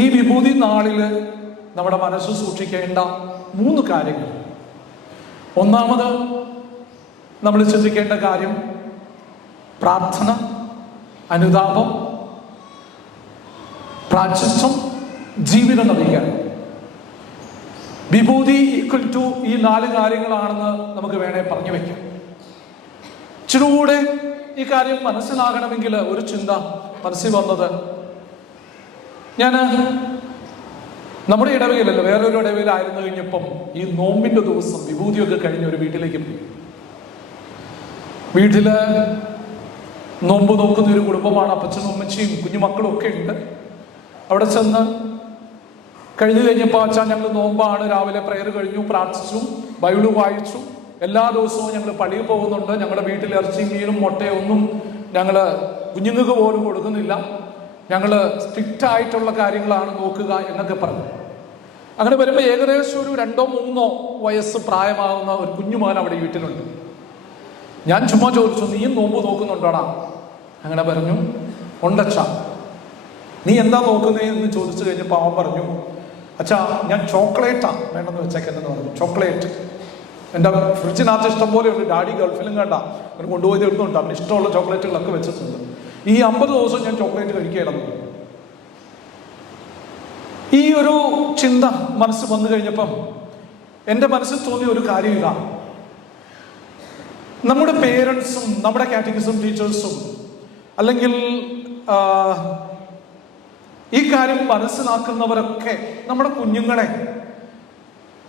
ഈ വിഭൂതി നാളില് നമ്മുടെ മനസ്സ് സൂക്ഷിക്കേണ്ട 3 കാര്യങ്ങൾ. ഒന്നാമത് നമ്മൾ ചിന്തിക്കേണ്ട കാര്യം പ്രാർത്ഥന, അനുതാപം, പ്രായശ്ചിത്തം, ജീവിത നവീകരണം. വിഭൂതി ഈക്വൽ ടു ഈ 4 കാര്യങ്ങളാണെന്ന് നമുക്ക് വേണേ പറഞ്ഞു വെക്കാം. ഇച്ചിരൂടെ ഈ കാര്യം മനസ്സിലാകണമെങ്കിൽ ഒരു ചിന്ത മനസ്സിൽ വന്നത്, ഞാൻ നമ്മുടെ ഇടവകയിലല്ല, വേറൊരു ഇടവകയിലായിരുന്നു കഴിഞ്ഞപ്പം ഈ നോമ്പിന്റെ ദിവസം വിഭൂതിയൊക്കെ കഴിഞ്ഞ് ഒരു വീട്ടിലേക്ക് പോയി. വീട്ടില് നോമ്പ് നോക്കുന്ന ഒരു കുടുംബമാണ്. അപ്പച്ചനും അമ്മച്ചിയും കുഞ്ഞുമക്കളും ഒക്കെ ഉണ്ട്. അവിടെ ചെന്ന് കഴിഞ്ഞു കഴിഞ്ഞപ്പോൾ അച്ഛാ ഞങ്ങൾ നോമ്പാണ്, രാവിലെ പ്രയർ കഴിഞ്ഞു, പ്രാർത്ഥിച്ചു, ബൈബിള് വായിച്ചു, എല്ലാ ദിവസവും ഞങ്ങൾ പള്ളിയിൽ പോകുന്നുണ്ട്, ഞങ്ങളുടെ വീട്ടിൽ ഇറച്ചിയും മീനും മുട്ടയും ഒന്നും ഞങ്ങൾ കുഞ്ഞുങ്ങൾക്ക് പോലും കൊടുക്കുന്നില്ല, ഞങ്ങൾ സ്ട്രിക്റ്റ് ആയിട്ടുള്ള കാര്യങ്ങളാണ് നോക്കുക എന്നൊക്കെ പറഞ്ഞു. അങ്ങനെ വരുമ്പോൾ ഏകദേശം ഒരു 2-3 വയസ്സ് പ്രായമാകുന്ന ഒരു കുഞ്ഞുമകൻ അവിടെ വീട്ടിലുണ്ട്. ഞാൻ ചുമ്മാ ചോദിച്ചു, നീയും നോമ്പ് നോക്കുന്നുണ്ടോടാ? അങ്ങനെ പറഞ്ഞു, ഉണ്ടച്ഛാ. നീ എന്താ നോക്കുന്നേ എന്ന് ചോദിച്ചു കഴിഞ്ഞപ്പോൾ അവൻ പറഞ്ഞു, അച്ഛാ ഞാൻ ചോക്ലേറ്റാ വേണ്ടെന്ന് വെച്ചേക്കെന്ന് പറഞ്ഞു. ചോക്ലേറ്റ് എൻ്റെ ഫ്രിഡ്ജിനകത്ത് ഇഷ്ടം പോലെ ഉണ്ട്, ഡാഡി ഗൾഫിലും കണ്ട അവന് കൊണ്ടുപോയി എടുത്തുണ്ട്, അവന് ഇഷ്ടമുള്ള ചോക്ലേറ്റുകളൊക്കെ വെച്ചിട്ടുണ്ട്. ഈ 50 ദിവസം ഞാൻ ചോക്ലേറ്റ് കഴിക്കുകയായിരുന്നു. ഈ ഒരു ചിന്ത മനസ്സിൽ വന്നു കഴിഞ്ഞപ്പം എൻ്റെ മനസ്സിൽ തോന്നിയ ഒരു കാര്യം ഇതാണ്. നമ്മുടെ പേരൻസും നമ്മുടെ കാറ്റഗിസം ടീച്ചേഴ്സും അല്ലെങ്കിൽ ഈ കാര്യം മനസ്സിലാക്കുന്നവരൊക്കെ നമ്മുടെ കുഞ്ഞുങ്ങളെ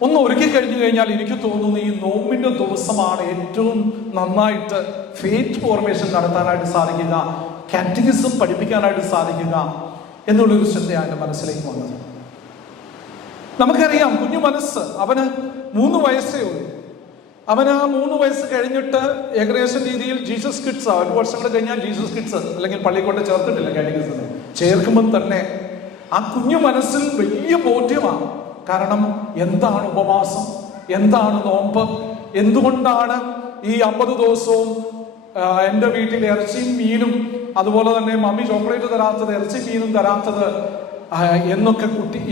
ഒന്ന് ഒരുക്കി കഴിഞ്ഞു കഴിഞ്ഞാൽ എനിക്ക് തോന്നുന്നു ഈ നോമ്പിന്റെ ദിവസമാണ് ഏറ്റവും നന്നായിട്ട് ഫെയ്ത്ത് ഫോർമേഷൻ നടത്താനായിട്ട് സാധിക്കുക, കാറ്റഗിസം പഠിപ്പിക്കാനായിട്ട് സാധിക്കുക എന്നുള്ളൊരു ചിന്തയാണ് എൻ്റെ മനസ്സിലേക്ക് വന്നത്. നമുക്കറിയാം, കുഞ്ഞു മനസ്സ്, അവന് 3 വയസ്സേ ഉള്ളൂ. അവന് ആ 3 വയസ്സ് കഴിഞ്ഞിട്ട് ഏകദേശം രീതിയിൽ ജീസസ് കിഡ്സ്, 1 വർഷം കൂടെ കഴിഞ്ഞാൽ ജീസസ് കിഡ്സ് അല്ലെങ്കിൽ പള്ളിയിൽ കൊണ്ട് ചേർത്തിട്ടില്ല കാറ്റഗിസത്തിന്, ചേർക്കുമ്പോൾ തന്നെ ആ കുഞ്ഞു മനസ്സിൽ വലിയ ബോധ്യമാണ്. കാരണം എന്താണ് ഉപവാസം, എന്താണ് നോമ്പ്, എന്തുകൊണ്ടാണ് ഈ 50 ദിവസവും എൻ്റെ വീട്ടിൽ ഇറച്ചിയും മീനും അതുപോലെ തന്നെ മമ്മി ചോക്ലേറ്റ് തരാത്തത്, ഇറച്ചിയും മീനും തരാത്തത് എന്നൊക്കെ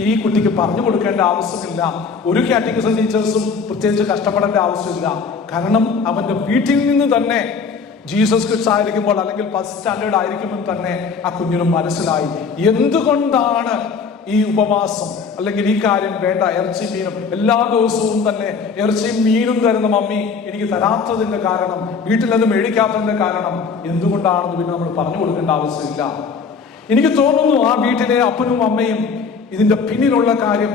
ഈ കുട്ടിക്ക് പറഞ്ഞു കൊടുക്കേണ്ട ആവശ്യമില്ല. ഒരു കാറ്റഗിസം ടീച്ചേഴ്സും പ്രത്യേകിച്ച് കഷ്ടപ്പെടേണ്ട ആവശ്യമില്ല. കാരണം അവന്റെ വീട്ടിൽ നിന്ന് തന്നെ ജീസസ് കിഡ്സ് ആയിരിക്കുമ്പോൾ അല്ലെങ്കിൽ ഫസ്റ്റ് സ്റ്റാൻഡേർഡ് ആയിരിക്കുമ്പോൾ തന്നെ ആ കുഞ്ഞിന് മനസ്സിലായി എന്തുകൊണ്ടാണ് ഈ ഉപവാസം അല്ലെങ്കിൽ ഈ കാര്യം വേണ്ട. ഇറച്ചി മീനും എല്ലാ ദിവസവും തന്നെ ഇറച്ചിയും മീനും തരുന്ന മമ്മി എനിക്ക് തരാത്തതിന്റെ കാരണം, വീട്ടിൽ നിന്ന് മേടിക്കാത്തതിന്റെ കാരണം എന്തുകൊണ്ടാണെന്ന് പിന്നെ നമ്മൾ പറഞ്ഞു കൊടുക്കേണ്ട ആവശ്യമില്ല. എനിക്ക് തോന്നുന്നു ആ വീട്ടിലെ അപ്പനും അമ്മയും ഇതിന്റെ പിന്നിലുള്ള കാര്യം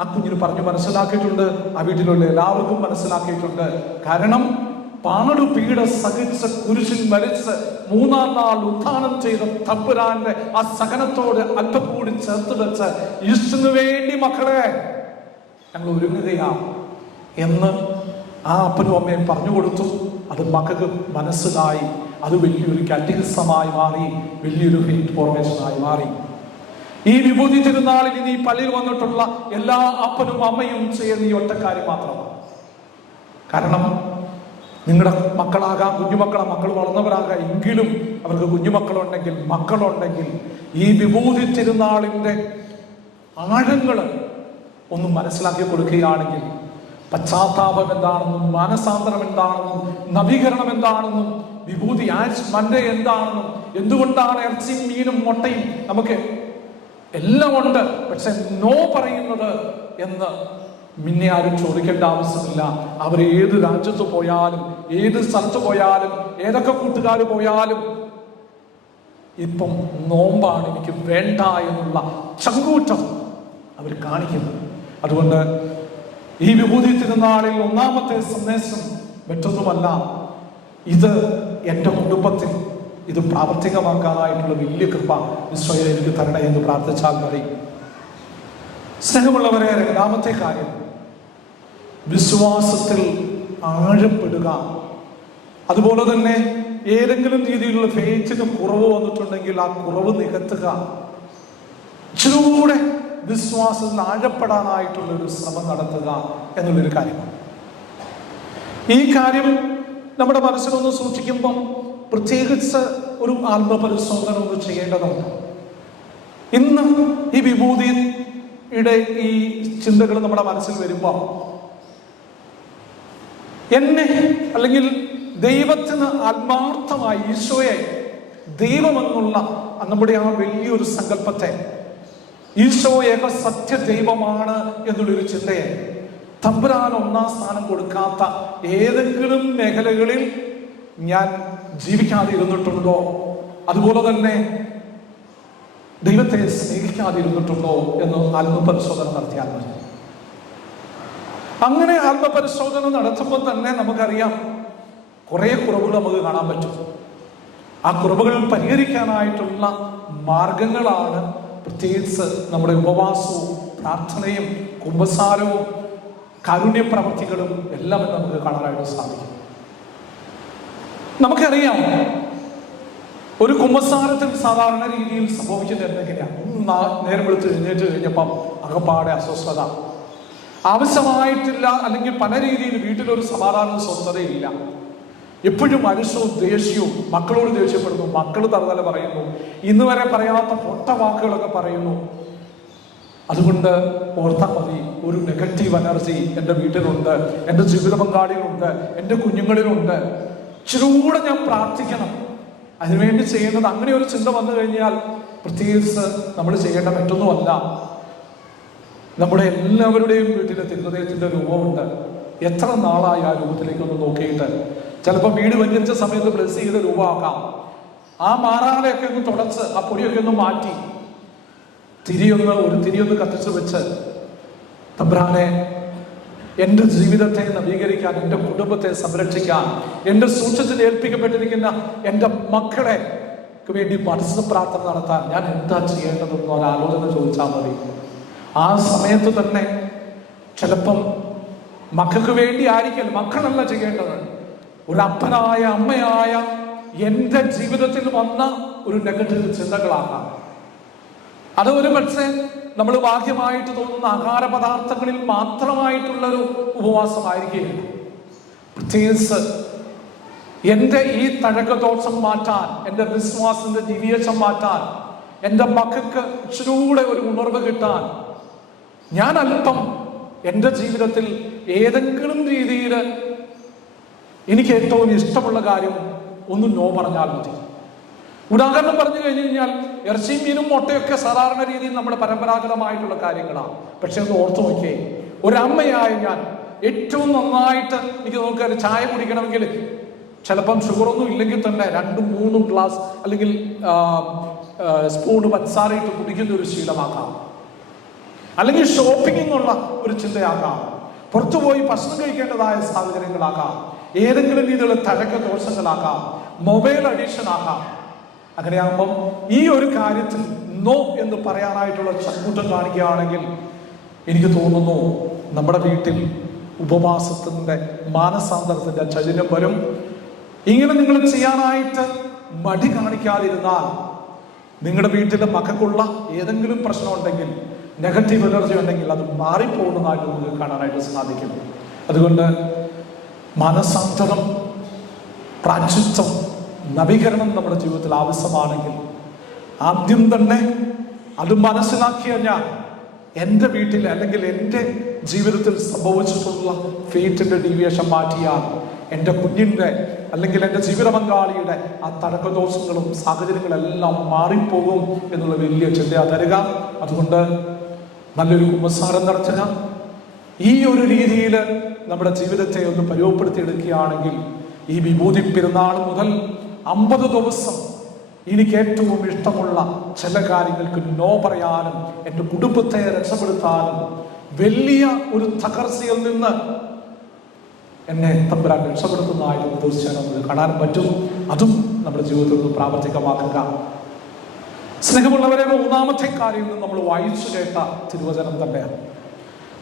ആ കുഞ്ഞിന് പറഞ്ഞു മനസ്സിലാക്കിയിട്ടുണ്ട്, ആ വീട്ടിലുള്ള എല്ലാവർക്കും മനസ്സിലാക്കിയിട്ടുണ്ട്. കാരണം പാടുപീഡ സഹിച്ച് കുരിശിൽ മരിച്ച് 3-ാം നാൾ ഉത്ഥാനം ചെയ്ത തമ്പുരാന്റെ ആ സഹനത്തോട് അല്പം കൂടി ചേർത്ത് വെച്ച് ഈശ്വരന് വേണ്ടി മക്കളെ ഞങ്ങൾ ഒരുങ്ങുകയാ എന്ന് ആ അപ്പനും അമ്മയും പറഞ്ഞു കൊടുത്തു. അത് മക്കൾക്ക് മനസ്സിലായി. അത് വലിയൊരു കാറ്റഗിസമായി മാറി, വലിയൊരു ഫെയ്ത്ത് ഫോർമേഷനായി മാറി. ഈ വിഭൂതി തിരുനാളിൽ ഇനി പള്ളിയിൽ വന്നിട്ടുള്ള എല്ലാ അപ്പനും അമ്മയും ചെയ്യുന്ന ഈ ഒറ്റക്കാര്യം മാത്രമാണ്. കാരണം നിങ്ങളുടെ മക്കളാകാം, കുഞ്ഞുമക്കളെ മക്കൾ വളർന്നവരാകാം, എങ്കിലും അവർക്ക് കുഞ്ഞുമക്കളുണ്ടെങ്കിൽ മക്കളുണ്ടെങ്കിൽ ഈ വിഭൂതി തിരുനാളിൻ്റെ ആഴങ്ങൾ ഒന്ന് മനസ്സിലാക്കി കൊടുക്കുകയാണെങ്കിൽ പശ്ചാത്താപം എന്താണെന്നും മാനസാന്തരം എന്താണെന്നും നവീകരണം എന്താണെന്നും വിഭൂതി ആഷ് മൻഡേ എന്താണെന്നും എന്തുകൊണ്ടാണ് ഇറച്ചിയും മീനും മുട്ടയും നമുക്ക് എല്ലാം ഉണ്ട് പക്ഷെ നോ പറയുന്നത് എന്ന് പിന്നെ ആരും ചോദിക്കേണ്ട ആവശ്യമില്ല. അവർ ഏത് രാജ്യത്ത് പോയാലും ഏത് സ്ഥലത്ത് പോയാലും ഏതൊക്കെ കൂട്ടുകാർ പോയാലും ഇപ്പം നോമ്പാണ് എനിക്ക് വേണ്ട എന്നുള്ള ചങ്കൂറ്റം അവർ കാണിക്കുന്നത്. അതുകൊണ്ട് ഈ വിഭൂതി തിരുനാളിൽ 1-ാമത്തെ സന്ദേശം മറ്റൊന്നുമല്ല, ഇത് എൻ്റെ കുടുംബത്തിൽ ഇത് പ്രാവർത്തികമാക്കാനായിട്ടുള്ള വലിയ കൃപ ഈശോയെ എനിക്ക് തരണേ എന്ന് പ്രാർത്ഥിച്ചാൽ മതി. സ്നേഹമുള്ളവരെ, 2-ാമത്തെ കാര്യം വിശ്വാസത്തിൽ ആഴപ്പെടുക. അതുപോലെ തന്നെ ഏതെങ്കിലും രീതിയിലുള്ള ഫെയ്ത്തിന് കുറവ് വന്നിട്ടുണ്ടെങ്കിൽ ആ കുറവ് നികത്തുക. ഇച്ചിരൂടെ വിശ്വാസത്തിൽ ആഴപ്പെടാനായിട്ടുള്ള ഒരു ശ്രമം നടത്തുക എന്നുള്ളൊരു കാര്യമാണ്. ഈ കാര്യം നമ്മുടെ മനസ്സിലൊന്ന് സൂക്ഷിക്കുമ്പം പ്രത്യേകിച്ച് ഒരു ആത്മപരിശോധന ഒന്ന് ചെയ്യേണ്ടതുണ്ട്. ഈ വിഭൂതിയുടെ ഈ ചിന്തകൾ നമ്മുടെ മനസ്സിൽ വരുമ്പോൾ എന്നെ അല്ലെങ്കിൽ ദൈവത്തിന് ആത്മാർത്ഥമായി ഈശോയെ ദൈവമെന്നുള്ള നമ്മുടെ ആ വലിയൊരു സങ്കല്പത്തെ, ഈശോ ഏക സത്യ ദൈവമാണ് എന്നുള്ളൊരു ചിന്തയെ തമ്പുരാൻ ഒന്നാം സ്ഥാനം കൊടുക്കാത്ത ഏതെങ്കിലും മേഖലകളിൽ ഞാൻ ജീവിക്കാതെ ഇരുന്നിട്ടുണ്ടോ? അതുപോലെ തന്നെ ദൈവത്തെ സ്നേഹിക്കാതെ ഇരുന്നിട്ടുണ്ടോ എന്ന് ആത്മപരിശോധന നടത്തിയാൽ മതി. അങ്ങനെ ആത്മപരിശോധന നടത്തുമ്പോൾ തന്നെ നമുക്കറിയാം കുറെ കുറവുകൾ നമുക്ക് കാണാൻ പറ്റും. ആ കുറവുകൾ പരിഹരിക്കാനായിട്ടുള്ള മാർഗങ്ങളാണ് പ്രത്യേകിച്ച് നമ്മുടെ ഉപവാസവും പ്രാർത്ഥനയും കുമ്പസാരവും കാരുണ്യ പ്രവർത്തികളും എല്ലാം നമുക്ക് കാണാനായിട്ട് സാധിക്കും. നമുക്കറിയാം ഒരു കുമ്പസാരത്തിൽ സാധാരണ രീതിയിൽ സംഭവിക്കുന്നത് എന്തെങ്ങനെയാണ്? നേരം വെളുത്ത് എഴുന്നേറ്റ് കഴിഞ്ഞപ്പം അകപ്പാടെ അസ്വസ്ഥത, ആവശ്യമായിട്ടില്ല അല്ലെങ്കിൽ പല രീതിയിൽ വീട്ടിലൊരു സമാധാനവും സ്വസ്ഥതയില്ല, എപ്പോഴും മനുഷ്യവും ദേഷ്യവും, മക്കളോട് ദേഷ്യപ്പെടുന്നു, മക്കൾ തറുതല പറയുന്നു, ഇന്ന് വരെ പറയാത്ത പൊട്ട വാക്കുകളൊക്കെ പറയുന്നു. അതുകൊണ്ട് ഓർത്താൽ മതി, ഒരു നെഗറ്റീവ് എനർജി എൻ്റെ വീട്ടിലുണ്ട്, എൻ്റെ ജീവിത പങ്കാളിയിലുണ്ട്, എൻ്റെ കുഞ്ഞുങ്ങളിലുണ്ട്. ഇച്ചിരൂടെ ഞാൻ പ്രാർത്ഥിക്കണം. അതിനുവേണ്ടി ചെയ്യേണ്ടത്, അങ്ങനെ ഒരു ചിന്ത വന്നു കഴിഞ്ഞാൽ പ്രത്യേകിച്ച് നമ്മൾ ചെയ്യേണ്ട മറ്റൊന്നുമല്ല. നമ്മുടെ എല്ലാവരുടെയും വീട്ടിലെ തിരുഹൃദയത്തിന്റെ രൂപമുണ്ട്. എത്ര നാളായി ആ രൂപത്തിലേക്കൊന്ന് നോക്കിയിട്ട്? ചിലപ്പോൾ വീട് വെഞ്ചരിച്ച സമയത്ത് ബ്ലസ് ചെയ്ത രൂപമാക്കാം. ആ മാറാലയൊക്കെ ഒന്ന് തുടച്ച് ആ പൊടിയൊക്കെ ഒന്ന് മാറ്റി ഒരു തിരിയൊന്ന് കത്തിച്ച് വെച്ച്, തമ്പുരാനെ എൻ്റെ ജീവിതത്തെ നവീകരിക്കാൻ, എൻ്റെ കുടുംബത്തെ സംരക്ഷിക്കാൻ, എൻ്റെ സൂക്ഷിച്ചിൽ ഏൽപ്പിക്കപ്പെട്ടിരിക്കുന്ന എൻ്റെ മക്കളെ വേണ്ടി മനസ്സ് പ്രാർത്ഥന നടത്താൻ ഞാൻ എന്താ ചെയ്യേണ്ടതെന്ന് ഒരു ആലോചന ചോദിച്ചാൽ മതി. ആ സമയത്ത് തന്നെ ചിലപ്പം മക്കൾക്ക് വേണ്ടി ആയിരിക്കും, മക്കളല്ല ചെയ്യേണ്ടത്, ഒരു അപ്പനായ അമ്മയായ എൻ്റെ ജീവിതത്തിൽ വന്ന ഒരു നെഗറ്റീവ് ചിന്തകളാകാം. അത് ഒരു പക്ഷേ നമ്മൾ ബാഹ്യമായിട്ട് തോന്നുന്ന ആഹാര പദാർത്ഥങ്ങളിൽ മാത്രമായിട്ടുള്ളൊരു ഉപവാസമായിരിക്കുകയില്ല. പ്രത്യേകിച്ച് എൻ്റെ ഈ തഴക്കദോഷം മാറ്റാൻ, എൻ്റെ വിശ്വാസത്തിന്റെ ദിവ്യേശം മാറ്റാൻ, എൻ്റെ മക്കൾക്ക് ഇച്ചിരൂടെ ഒരു ഉണർവ് കിട്ടാൻ ഞാൻ അല്പം എൻ്റെ ജീവിതത്തിൽ ഏതെങ്കിലും രീതിയിൽ എനിക്ക് ഏറ്റവും ഇഷ്ടമുള്ള കാര്യം ഒന്ന് നോ പറഞ്ഞാൽ മതി. ഉദാഹരണം പറഞ്ഞു കഴിഞ്ഞു കഴിഞ്ഞാൽ ഇറച്ചിയും മീനും മുട്ടയൊക്കെ സാധാരണ രീതിയിൽ നമ്മുടെ പരമ്പരാഗതമായിട്ടുള്ള കാര്യങ്ങളാണ്. പക്ഷെ ഒന്ന് ഓർത്തു നോക്കിയേ, ഒരമ്മയായ ഞാൻ ഏറ്റവും നന്നായിട്ട് എനിക്ക് നോക്കാൻ ചായ കുടിക്കണമെങ്കിൽ ചിലപ്പം ഷുഗറൊന്നും ഇല്ലെങ്കിൽ തന്നെ 2-3 ഗ്ലാസ് അല്ലെങ്കിൽ സ്പൂണ് പഞ്ചസാരയിട്ട് കുടിക്കുന്ന ഒരു ശീലമാക്കാം. അല്ലെങ്കിൽ ഷോപ്പിംഗിനുള്ള ഒരു ചിന്തയാകാം, പുറത്തുപോയി ഭക്ഷണം കഴിക്കേണ്ടതായ സാഹചര്യങ്ങളാകാം, ഏതെങ്കിലും രീതിയിലുള്ള തഴക്ക ദോഷങ്ങളാകാം, മൊബൈൽ അഡിക്ഷൻ ആകാം. അങ്ങനെയാകുമ്പം ഈ ഒരു കാര്യത്തിൽ നോ എന്ന് പറയാനായിട്ടുള്ള ചങ്കൂറ്റം കാണിക്കുകയാണെങ്കിൽ എനിക്ക് തോന്നുന്നു നമ്മുടെ വീട്ടിൽ ഉപവാസത്തിന്റെ മാനസാന്തരത്തിന്റെ ചൈതന്യം വരും. ഇങ്ങനെ നിങ്ങൾ ചെയ്യാനായിട്ട് മടി കാണിക്കാതിരുന്നാൽ നിങ്ങളുടെ വീട്ടിലെ മക്കൾക്കുള്ള ഏതെങ്കിലും പ്രശ്നം ഉണ്ടെങ്കിൽ, നെഗറ്റീവ് എനർജി ഉണ്ടെങ്കിൽ അത് മാറിപ്പോകുന്നതായിട്ട് നമുക്ക് കാണാനായിട്ട് സാധിക്കും. അതുകൊണ്ട് മാനസാന്തരം, പ്രായശ്ചിത്തം, നവീകരണം നമ്മുടെ ജീവിതത്തിൽ ആവശ്യമാണെങ്കിൽ ആദ്യം തന്നെ അത് മനസ്സിലാക്കിയ ഞാൻ എൻ്റെ വീട്ടിൽ അല്ലെങ്കിൽ എൻ്റെ ജീവിതത്തിൽ സംഭവിച്ചിട്ടുള്ള ഫേറ്റിന്റെ ഡീവിയേഷൻ മാറ്റിയാൽ എൻ്റെ കുഞ്ഞിൻ്റെ അല്ലെങ്കിൽ എൻ്റെ ജീവിത പങ്കാളിയുടെ ആ തടക്കദോഷങ്ങളും സാഹചര്യങ്ങളെല്ലാം മാറിപ്പോകും എന്നുള്ള വലിയ ചിന്ത തരിക. അതുകൊണ്ട് നല്ലൊരു കുമ്പസാരം നടത്തുക. ഈ ഒരു രീതിയിൽ നമ്മുടെ ജീവിതത്തെ ഒന്ന് പരുവപ്പെടുത്തിയെടുക്കുകയാണെങ്കിൽ ഈ വിഭൂതി പെരുന്നാൾ മുതൽ 50 ദിവസം എനിക്ക് ഏറ്റവും ഇഷ്ടമുള്ള ചില കാര്യങ്ങൾക്ക് നോ പറയാനും എൻ്റെ കുടുംബത്തെ രക്ഷപ്പെടുത്താനും വലിയ ഒരു തകർച്ചയിൽ നിന്ന് എന്നെ തമ്പുരാൻ രക്ഷപ്പെടുത്തുന്നതായിട്ട് തീർച്ചയായും നമുക്ക് കാണാൻ പറ്റും. അതും നമ്മുടെ ജീവിതത്തിൽ നിന്ന് പ്രാവർത്തികമാക്കുക. സ്നേഹമുള്ളവരെ, 3-ാമത്തെ കാര്യം നമ്മൾ വായിച്ചു കേട്ട തിരുവചനം തന്നെയാണ്.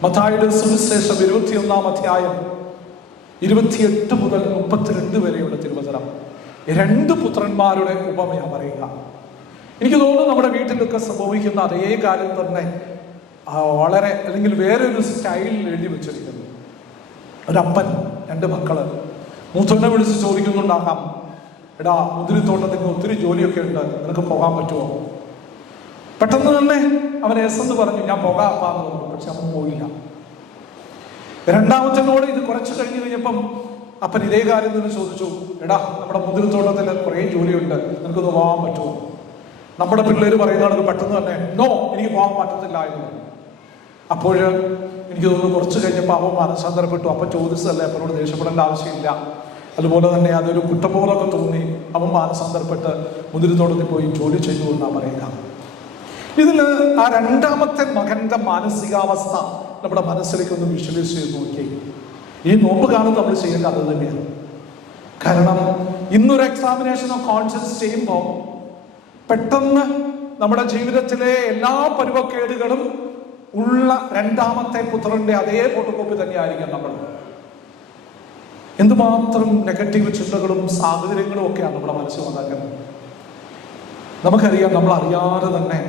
മത്തായിയുടെ സുവിശേഷം 21-ാം അധ്യായം 28 മുതൽ 32 വരെയുള്ള തിരുവചനം. 2 പുത്രന്മാരുടെ ഉപമയാണ് പറയുക. എനിക്ക് തോന്നുന്നു നമ്മുടെ വീട്ടിലൊക്കെ സംഭവിക്കുന്ന അതേ കാര്യം തന്നെ വളരെ അല്ലെങ്കിൽ വേറെ ഒരു സ്റ്റൈലിൽ എഴുതി വെച്ചിരിക്കുന്നു. ഒരപ്പൻ 2 മക്കള്, മൂത്തവനെ വിളിച്ച് ചോദിക്കുന്നുണ്ടാകാം, എടാ മുന്തിരിത്തോട്ടത്തിന് ഒത്തിരി ജോലിയൊക്കെ ഉണ്ട്, നിനക്ക് പോകാൻ പറ്റുമോ? പെട്ടെന്ന് തന്നെ അവൻ എസ് എന്ന് പറഞ്ഞു, ഞാൻ പോകാപ്പാന്ന് പറഞ്ഞു. പക്ഷെ അവൻ പോയില്ല. രണ്ടാമത്തനോട് ഇത് കുറച്ച് കഴിഞ്ഞപ്പം അപ്പൻ ഇതേ കാര്യം തന്നെ ചോദിച്ചു, എടാ നമ്മുടെ മുന്തിരിത്തോട്ടത്തിൽ കുറേ ജോലിയുണ്ട്, നിനക്കൊന്ന് പോകാൻ പറ്റുമോ? നമ്മുടെ പിള്ളേര് പറയുന്നതാണ് പെട്ടെന്ന് തന്നെ നോ, എനിക്ക് പോകാൻ പറ്റത്തില്ല എന്ന് പറഞ്ഞു. അപ്പോൾ എനിക്ക് തോന്നുന്നു കുറച്ച് കഴിഞ്ഞപ്പോൾ അവൻ മനസ്സാന്തരപ്പെട്ടു. അപ്പം ചോദിച്ചതല്ലേ, അപ്പനോട് ദേഷ്യപ്പെടേണ്ട ആവശ്യമില്ല. അതുപോലെ തന്നെ അതൊരു കുറ്റബോധമൊക്കെ തോന്നി അവൻ മാനസാന്തരപ്പെട്ട് മുന്തിരിത്തോട്ടത്തിൽ പോയി ജോലി ചെയ്തു എന്നാണ് പറയുക. ഇതിൽ ആ രണ്ടാമത്തെ മകന്റെ മാനസികാവസ്ഥ നമ്മുടെ മനസ്സിലേക്ക് ഒന്ന് വിഷ്വലൈസ് ചെയ്ത് നോക്കി. ഈ നോമ്പ് കാണുന്നത് നമ്മൾ ചെയ്യേണ്ട അത് തന്നെയാണ്. കാരണം ഇന്നൊരു എക്സാമിനേഷൻ ഓഫ് കോൺഷ്യൻസ് ചെയ്യുമ്പോൾ പെട്ടെന്ന് നമ്മുടെ ജീവിതത്തിലെ എല്ലാ പരുവക്കേടുകളും ഉള്ള രണ്ടാമത്തെ പുത്രന്റെ അതേ ഫോട്ടോകോപ്പി തന്നെയായിരിക്കും നമ്മൾ. എന്തുമാത്രം നെഗറ്റീവ് ചിന്തകളും സാഹചര്യങ്ങളും ഒക്കെയാണ് നമ്മുടെ മനസ്സിൽ വന്നേക്കുന്നത്. നമുക്കറിയാം, നമ്മൾ അറിയാതെ തന്നെ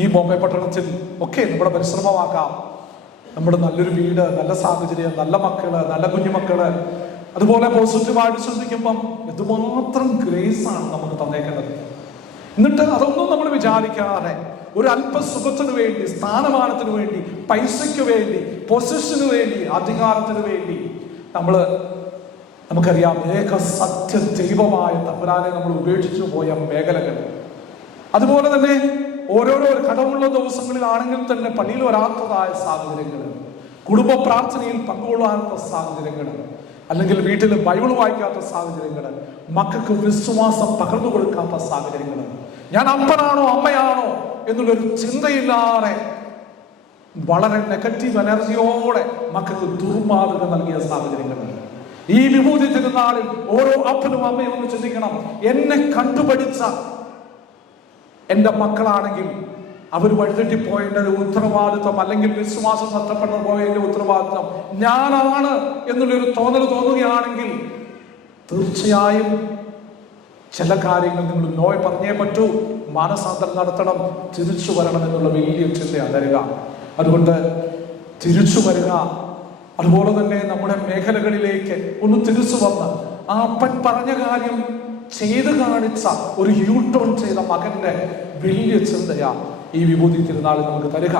ഈ ബോംബെ പട്ടണത്തിൽ ഒക്കെ നമ്മുടെ പരിശ്രമമാക്കാം. നമ്മുടെ നല്ലൊരു വീട്, നല്ല സാഹചര്യം, നല്ല മക്കള്, നല്ല കുഞ്ഞുമക്കള്, അതുപോലെ പോസിറ്റീവായിട്ട് ചിന്തിക്കുമ്പം എന്തുമാത്രം ഗ്രേസ് ആണ് നമുക്ക് തന്നേക്കുന്നത്. എന്നിട്ട് അതൊന്നും നമ്മൾ വിചാരിക്കാതെ ഒരു അല്പസുഖത്തിന് വേണ്ടി, സ്ഥാനമാനത്തിന് വേണ്ടി, പൈസയ്ക്ക് വേണ്ടി, പൊസിഷന് വേണ്ടി, അധികാരത്തിന് വേണ്ടി നമുക്കറിയാം ഏക സത്യ ദൈവമായ തമ്പുരാനെ നമ്മൾ ഉപേക്ഷിച്ചു പോയ മേഖലകൾ. അതുപോലെ തന്നെ ഓരോരോ കടമുള്ള ദിവസങ്ങളിലാണെങ്കിൽ തന്നെ പള്ളിയിൽ വരാത്തതായ സാഹചര്യങ്ങൾ, കുടുംബ പ്രാർത്ഥനയിൽ പങ്കുകൊള്ളാത്ത സാഹചര്യങ്ങൾ, അല്ലെങ്കിൽ വീട്ടിൽ ബൈബിൾ വായിക്കാത്ത സാഹചര്യങ്ങൾ, മക്കൾക്ക് വിശ്വാസം പകർന്നു കൊടുക്കാത്ത സാഹചര്യങ്ങൾ, ഞാൻ അപ്പനാണോ അമ്മയാണോ എന്നുള്ളൊരു ചിന്തയില്ലാതെ വളരെ നെഗറ്റീവ് എനർജിയോടെ മക്കൾക്ക് ദുർമാതൃക നൽകിയ സാഹചര്യങ്ങൾ. ഈ വിഭൂതി തിരുനാളിൽ ഓരോ അപ്പനും അമ്മയും ഒന്ന് ചിന്തിക്കണം, എന്നെ കണ്ടുപഠിച്ച എൻ്റെ മക്കളാണെങ്കിൽ അവർ വഴിതെറ്റിപ്പോയതിൻ്റെ ഉത്തരവാദിത്വം, അല്ലെങ്കിൽ വിശ്വാസം നഷ്ടപ്പെട്ടു പോയതിൻ്റെ ഉത്തരവാദിത്വം ഞാനാണ് എന്നുള്ളൊരു തോന്നൽ തോന്നുകയാണെങ്കിൽ തീർച്ചയായും ചില കാര്യങ്ങൾ നിങ്ങൾ നോ പറഞ്ഞേ പറ്റൂ, മാനസാന്തരം നടത്തണം, തിരിച്ചു വരണം എന്നുള്ള വലിയ ചിന്തയാണ് തരിക. അതുകൊണ്ട് തിരിച്ചു വരിക. അതുപോലെ തന്നെ നമ്മുടെ മേഖലകളിലേക്ക് ഒന്ന് തിരിച്ചു വന്ന് ആ അപ്പൻ പറഞ്ഞ കാര്യം ചെയ്ത് കാണിച്ച ഒരു യൂട്ടേൺ ചെയ്ത മകന്റെ വലിയ ചിന്തയാ ഈ വിഭൂതി തിരുനാളിൽ നമുക്ക് തരിക.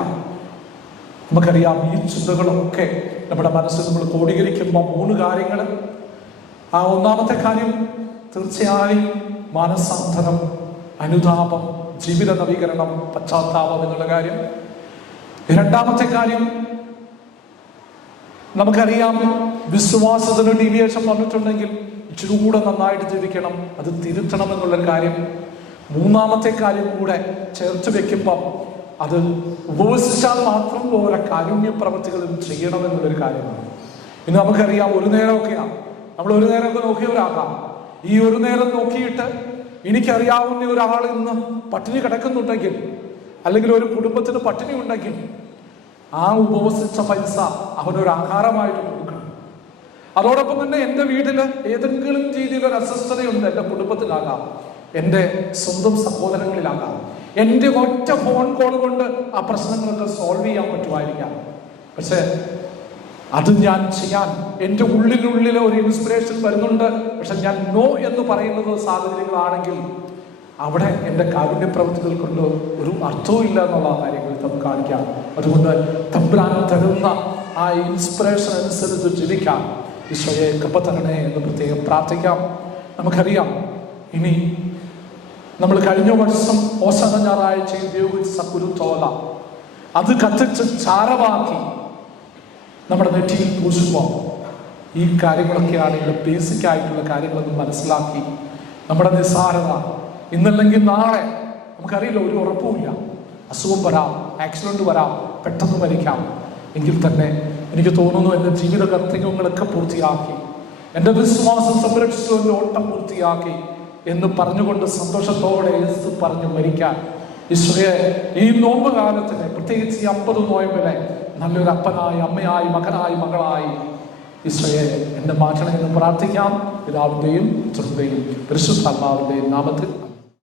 നമുക്കറിയാം, ഈ ചിന്തകളൊക്കെ നമ്മുടെ മനസ്സിൽ നമ്മൾ ക്രോഡീകരിക്കുമ്പോൾ 3 കാര്യങ്ങൾ. ആ ഒന്നാമത്തെ കാര്യം തീർച്ചയായും മാനസാന്തരം, അനുതാപം, ജീവിത നവീകരണം, പശ്ചാത്താപം എന്നുള്ള കാര്യം. രണ്ടാമത്തെ കാര്യം നമുക്കറിയാം, വിശ്വാസത്തിന് ഡീവിയേഷൻ വന്നിട്ടുണ്ടെങ്കിൽ ഇച്ചിരി കൂടെ നന്നായിട്ട് ജീവിക്കണം, അത് തിരുത്തണം എന്നുള്ളൊരു കാര്യം. മൂന്നാമത്തെ കാര്യം കൂടെ ചേർത്ത് വെക്കുമ്പം അത് ഉപവസിച്ചാൽ മാത്രം പോലെ കാരുണ്യ പ്രവർത്തികളും ചെയ്യണമെന്നുള്ളൊരു കാര്യമാണ്. ഇന്ന് നമുക്കറിയാം, ഒരു നേരമൊക്കെയാണ് നമ്മൾ ഒരു നേരമൊക്കെ നോക്കിയവരാകാം. ഈ ഒരു നേരം നോക്കിയിട്ട് എനിക്കറിയാവുന്ന ഒരാൾ ഇന്ന് പട്ടിണി കിടക്കുന്നുണ്ടെങ്കിൽ, അല്ലെങ്കിൽ ഒരു കുടുംബത്തിന് പട്ടിണി ഉണ്ടെങ്കിൽ, ആ ഉപവസിച്ച പൈസ അവനൊരു ആഹാരമായിട്ട് കൊടുക്കണം. അതോടൊപ്പം തന്നെ എൻ്റെ വീട്ടിൽ ഏതെങ്കിലും രീതിയിലൊരു അസ്വസ്ഥതയുണ്ട്, എൻ്റെ കുടുംബത്തിലാകാം, എൻ്റെ സ്വന്തം സഹോദരങ്ങളിലാകാം. എൻ്റെ ഒറ്റ ഫോൺ കോൾ കൊണ്ട് ആ പ്രശ്നങ്ങളൊക്കെ സോൾവ് ചെയ്യാൻ പറ്റുമായിരിക്കാം. പക്ഷെ അത് ഞാൻ ചെയ്യാൻ എൻ്റെ ഉള്ളിൽ ഒരു ഇൻസ്പിറേഷൻ വരുന്നുണ്ട്. പക്ഷെ ഞാൻ നോ എന്ന് പറയുന്നത് സാഹചര്യങ്ങളാണെങ്കിൽ അവിടെ എൻ്റെ കാരുണ്യ പ്രവൃത്തികൾ കൊണ്ട് ഒരു അർത്ഥവും ഇല്ല എന്നുള്ള കാര്യങ്ങൾ നമുക്ക് കാണിക്കാം. അതുകൊണ്ട് തമ്പുരാൻ തരുന്ന ആ ഇൻസ്പിറേഷൻ അനുസരിച്ച് ജീവിക്കാം. ഈശോയെ കൃപ തരണേ എന്ന് പ്രത്യേകം പ്രാർത്ഥിക്കാം. നമുക്കറിയാം, ഇനി നമ്മൾ കഴിഞ്ഞ വർഷം ഓശാന ഞായറാഴ്ച ഉപയോഗിച്ച കുരുത്തോല അത് കത്തിച്ച് ചാരമാക്കി നമ്മുടെ നെറ്റിയിൽ പൂശുമ്പോൾ ഈ കാര്യങ്ങളൊക്കെയാണ് ഇവിടെ ബേസിക് ആയിട്ടുള്ള കാര്യങ്ങളൊന്നും മനസ്സിലാക്കി നമ്മുടെ നിസ്സാരത, ഇന്നല്ലെങ്കിൽ നാളെ നമുക്കറിയില്ല, ഒരു ഉറപ്പുമില്ല, അസുഖം വരാം, ആക്സിഡന്റ് വരാം, പെട്ടെന്ന് മരിക്കാം. എങ്കിൽ തന്നെ എനിക്ക് തോന്നുന്നു എൻ്റെ ജീവിത കർത്തവ്യങ്ങളൊക്കെ പൂർത്തിയാക്കി, എൻ്റെ വിശ്വാസം സംരക്ഷിച്ചു, എൻ്റെ ഓട്ടം പൂർത്തിയാക്കി എന്ന് പറഞ്ഞുകൊണ്ട് സന്തോഷത്തോടെ യേശു പറഞ്ഞു മരിക്കാൻ ഈശോയെ ഈ നോമ്പ് കാലത്തിന്, പ്രത്യേകിച്ച് ഈ 50 നോയമ്പിനെ നല്ലൊരു അപ്പനായി, അമ്മയായി, മകനായി, മകളായി ഈശോയെ എന്നെ മാറ്റണമെന്ന് പ്രാർത്ഥിക്കാം. പിതാവിൻ്റെയും പുത്രൻ്റെയും പരിശുദ്ധാത്മാവിൻ്റെയും നാമത്തിൽ.